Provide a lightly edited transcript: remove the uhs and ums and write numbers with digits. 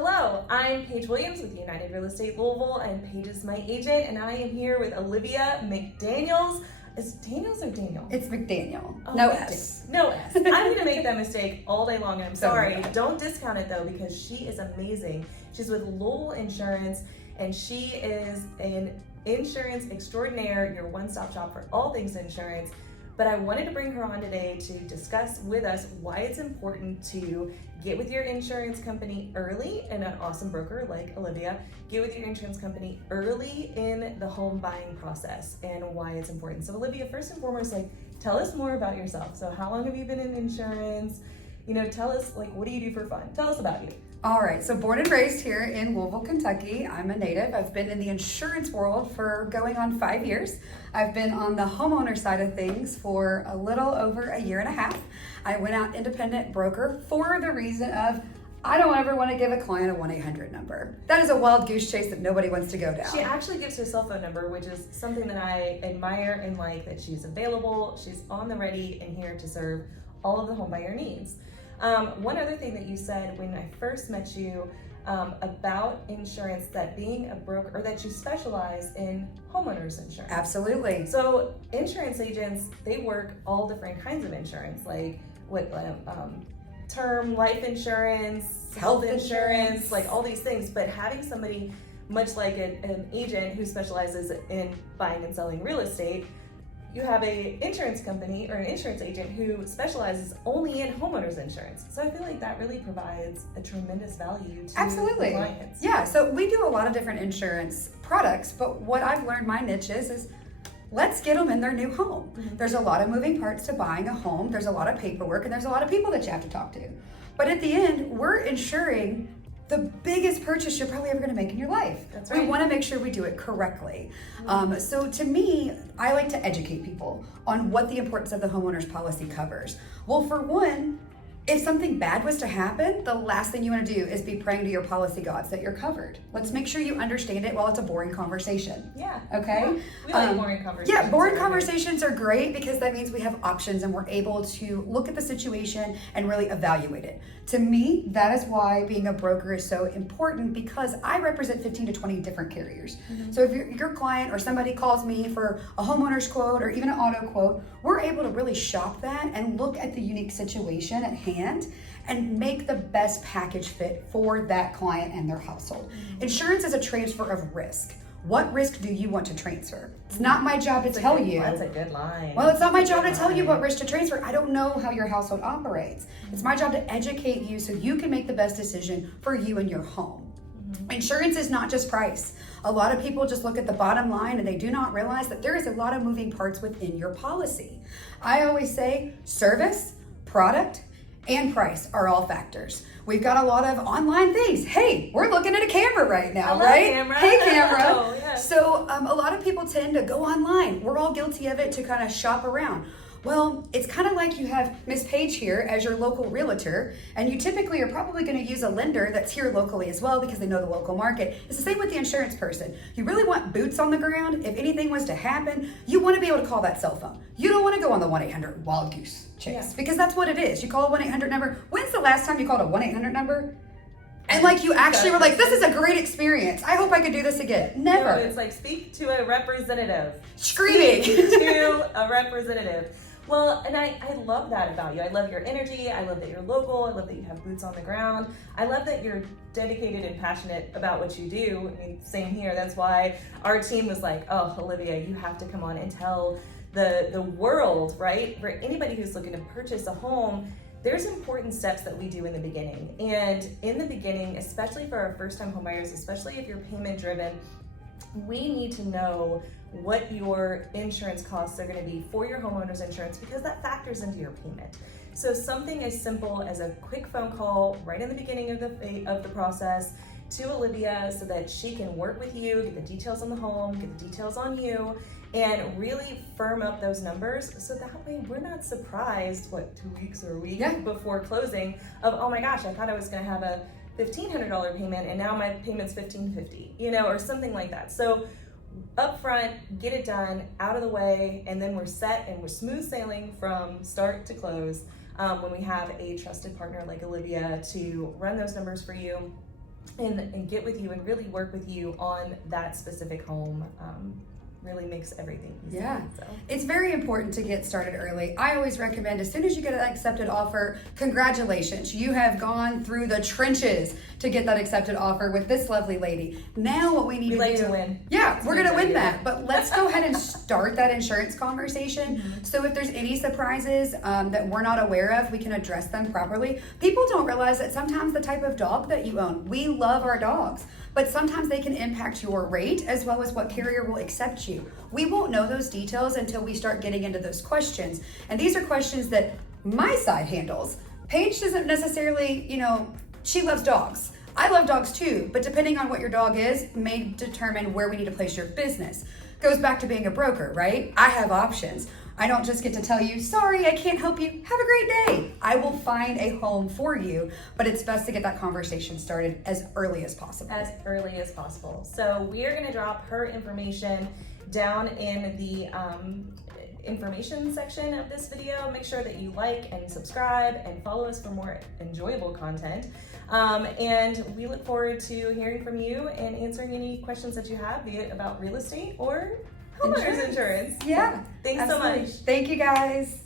Hello, I'm Paige Williams with United Real Estate Louisville, and Paige is my agent, and I am here with Olivia McDaniels. Is it Daniels or Daniel? It's McDaniel. Oh, No S. No S. I'm going to make that mistake all day long, and I'm sorry. Okay. Don't discount it, though, because she is amazing. She's with Louisville Insurance, and she is an insurance extraordinaire, your one-stop shop for all things insurance. But I wanted to bring her on today to discuss with us why it's important to get with your insurance company early, and an awesome broker like Olivia, get with your insurance company early in the home buying process and why it's important. So Olivia, first and foremost, tell us more about yourself. So how long have you been in insurance? Tell us, what do you do for fun? Tell us about you. All right, so born and raised here in Louisville, Kentucky. I'm a native. I've been in the insurance world for going on 5 years. I've been on the homeowner side of things for a little over a year and a half. I went out independent broker for the reason of I don't ever want to give a client a 1-800 number. That is a wild goose chase that nobody wants to go down. She actually gives her cell phone number, which is something that I admire and like, that she's available, she's on the ready and here to serve all of the home buyer needs. One other thing that you said when I first met you about insurance, that being a broker, or that you specialize in homeowners insurance. Absolutely. So insurance agents, they work all different kinds of insurance, term life insurance, health insurance, all these things. But having somebody much like an agent who specializes in buying and selling real estate, you have an insurance company or an insurance agent who specializes only in homeowners insurance. So I feel like that really provides a tremendous value to Absolutely. clients. Yeah, so we do a lot of different insurance products, but what I've learned my niche is let's get them in their new home. Mm-hmm. There's a lot of moving parts to buying a home. There's a lot of paperwork and there's a lot of people that you have to talk to. But at the end, we're insuring the biggest purchase you're probably ever going to make in your life. That's right. We want to make sure we do it correctly. So to me, I like to educate people on what the importance of the homeowner's policy covers. Well, for one, if something bad was to happen, the last thing you want to do is be praying to your policy gods that you're covered. Let's make sure you understand it while it's a boring conversation. Yeah. Okay? Yeah. We like boring conversations. Yeah, boring conversations are great because that means we have options and we're able to look at the situation and really evaluate it. To me, that is why being a broker is so important, because I represent 15 to 20 different carriers. Mm-hmm. So if your client or somebody calls me for a homeowner's quote or even an auto quote, we're able to really shop that and look at the unique situation at hand and make the best package fit for that client and their household. Mm-hmm. Insurance is a transfer of risk. What risk do you want to transfer? It's not my job to tell you. That's a good line. Well, it's not my job to tell you what risk to transfer. I don't know how your household operates. It's my job to educate you so you can make the best decision for you and your home. Mm-hmm. Insurance is not just price. A lot of people just look at the bottom line and they do not realize that there is a lot of moving parts within your policy. I always say service, product, and price are all factors. We've got a lot of online things. Hey, we're looking at a camera right now, right? Camera. Hey, camera. Oh, yeah. So a lot of people tend to go online. We're all guilty of it, to kind of shop around. Well, it's kind of like you have Miss Paige here as your local realtor, and you typically are probably going to use a lender that's here locally as well because they know the local market. It's the same with the insurance person. You really want boots on the ground. If anything was to happen, you want to be able to call that cell phone. You don't want to go on the 1-800 wild goose chase, because that's what it is. You call a 1-800 number. When's the last time you called a 1-800 number? And you actually were like, this is a great experience. I hope I could do this again. Never. No, it's like, speak to a representative. Screaming. Speak to a representative. Well, and I love that about you. I love your energy. I love that you're local. I love that you have boots on the ground. I love that you're dedicated and passionate about what you do. I mean, same here. That's why our team was like, oh, Olivia, you have to come on and tell the world, right? For anybody who's looking to purchase a home, there's important steps that we do in the beginning. And in the beginning, especially for our first-time homebuyers, especially if you're payment-driven, we need to know what your insurance costs are going to be for your homeowner's insurance, because that factors into your payment. So something as simple as a quick phone call right in the beginning of the process to Olivia, so that she can work with you, get the details on the home, get the details on you, and really firm up those numbers, so that way we're not surprised 2 weeks or a week before closing of, oh my gosh, I thought I was going to have a $1,500 payment and now my payment's $1,550, or something like that. So up front, get it done, out of the way, and then we're set and we're smooth sailing from start to close when we have a trusted partner like Olivia to run those numbers for you and get with you and really work with you on that specific home really makes everything easy. Yeah. So. It's very important to get started early. I always recommend as soon as you get an accepted offer, congratulations. You have gone through the trenches to get that accepted offer with this lovely lady. Now what we need to do. To win. Yeah, we're going to win that. But let's go ahead and start that insurance conversation. So if there's any surprises that we're not aware of, we can address them properly. People don't realize that sometimes the type of dog that you own, we love our dogs, but sometimes they can impact your rate as well as what carrier will accept you. We won't know those details until we start getting into those questions. And these are questions that my side handles. Paige doesn't necessarily, she loves dogs. I love dogs too, but depending on what your dog is, may determine where we need to place your business. Goes back to being a broker, right? I have options. I don't just get to tell you, sorry, I can't help you. Have a great day. I will find a home for you, but it's best to get that conversation started as early as possible. As early as possible. So we are going to drop her information down in the information section of this video. Make sure that you like and subscribe and follow us for more enjoyable content. And we look forward to hearing from you and answering any questions that you have, be it about real estate or homeowners insurance. Yeah. Thanks absolutely. so much. Thank you guys.